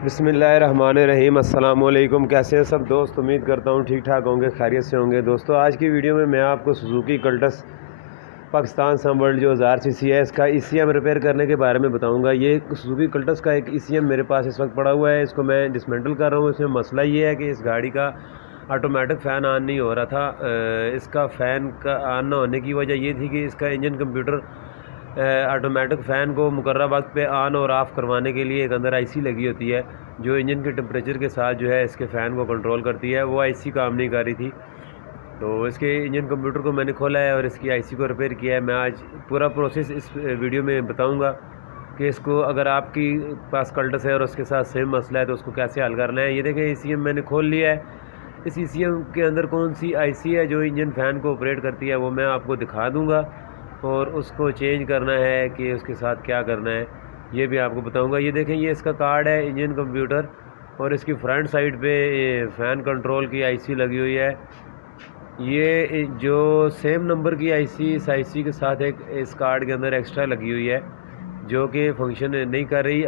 बिस्मिल्लाहिर्रहमानिर्रहीम। अस्सलाम वालेकुम। कैसे हैं सब दोस्त? उम्मीद करता हूँ ठीक ठाक होंगे, खैरियत से होंगे। दोस्तों, आज की वीडियो में मैं आपको सुजुकी कल्टस पाकिस्तान सम वर्ल्ड जो 1000 सीसी है, इसका ECM रिपेयर करने के बारे में बताऊंगा। ये सुजुकी कल्टस का एक ECM मेरे पास इस वक्त पड़ा हुआ है, इसको मैं डिसमेंटल कर रहा हूँ। इसमें मसला ये है कि इस गाड़ी का ऑटोमेटिक फ़ैन ऑन नहीं हो रहा था। इसका फ़ैन का ऑन ना होने की वजह ये थी कि इसका इंजन कंप्यूटर ऑटोमेटिक फ़ैन को मुकर्रर वक्त पे ऑन और ऑफ़ करवाने के लिए एक अंदर IC लगी होती है, जो इंजन के टेम्परेचर के साथ जो है इसके फ़ैन को कंट्रोल करती है। वो IC काम नहीं कर रही थी, तो इसके इंजन कंप्यूटर को मैंने खोला है और इसकी IC को रिपेयर किया है। मैं आज पूरा प्रोसेस इस वीडियो में बताऊंगा कि इसको, अगर आपकी पास कल्टस है और उसके साथ सेम मसला है तो उसको कैसे हल करना है। ये देखें, ECM मैंने खोल लिया है। इस ECM के अंदर कौन सी IC है जो इंजन फ़ैन को ऑपरेट करती है वो मैं आपको दिखा दूँगा, और उसको चेंज करना है कि उसके साथ क्या करना है ये भी आपको बताऊंगा। ये देखें, ये इसका कार्ड है इंजन कंप्यूटर, और इसकी फ्रंट साइड पे फ़ैन कंट्रोल की IC लगी हुई है। ये जो सेम नंबर की IC इस IC के साथ एक इस कार्ड के अंदर एक्स्ट्रा लगी हुई है, जो कि फंक्शन नहीं कर रही।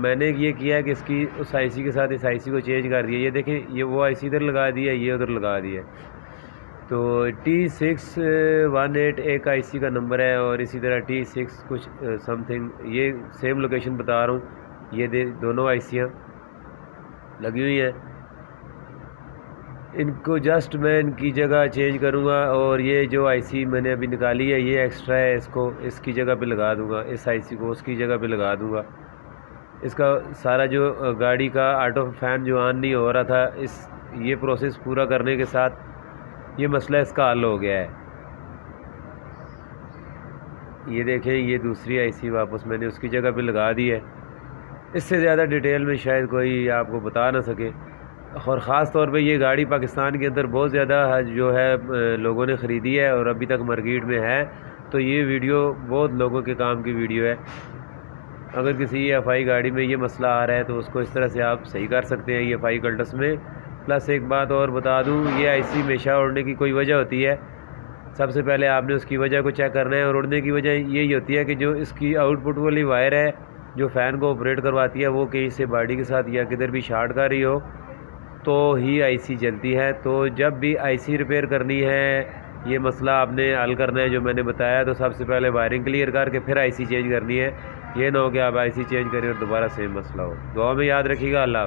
मैंने ये किया है कि इसकी उस IC के साथ इस IC को चेंज कर दिया। ये देखें, ये वो IC इधर लगा दी है, ये उधर लगा दी है। तो T618 एक IC का नंबर है, और इसी तरह T6 कुछ समथिंग, ये सेम लोकेशन बता रहा हूँ। ये दोनों ICयाँ लगी हुई हैं। इनको जस्ट मैं इनकी जगह चेंज करूँगा, और ये जो IC मैंने अभी निकाली है ये एक्स्ट्रा है, इसको इसकी जगह पे लगा दूँगा। इस IC को उसकी जगह पे लगा दूँगा। इसका सारा जो गाड़ी का ऑटो फ़ैन जो ऑन नहीं हो रहा था, ये प्रोसेस पूरा करने के साथ ये मसला इसका हल हो गया है। ये देखें, ये दूसरी IC वापस मैंने उसकी जगह पे लगा दी है। इससे ज़्यादा डिटेल में शायद कोई आपको बता ना सके, और ख़ास तौर पे ये गाड़ी पाकिस्तान के अंदर बहुत ज़्यादा जो है लोगों ने ख़रीदी है और अभी तक मार्केट में है, तो ये वीडियो बहुत लोगों के काम की वीडियो है। अगर किसी EFI गाड़ी में ये मसला आ रहा है तो उसको इस तरह से आप सही कर सकते हैं EFI कल्टस में। प्लस एक बात और बता दूं, ये IC हमेशा उड़ने की कोई वजह होती है। सबसे पहले आपने उसकी वजह को चेक करना है, और उड़ने की वजह यही होती है कि जो इसकी आउटपुट वाली वायर है जो फ़ैन को ऑपरेट करवाती है, वो कहीं से बॉडी के साथ या किधर भी शॉर्ट कर रही हो तो ही IC जलती है। तो जब भी IC रिपेयर करनी है, ये मसला आपने हल करना है जो मैंने बताया, तो सबसे पहले वायरिंग क्लियर करके फिर IC चेंज करनी है। ये ना हो कि आप IC चेंज करें और दोबारा सेम मसला हो। दुआ में याद रखिएगा। अल्लाह।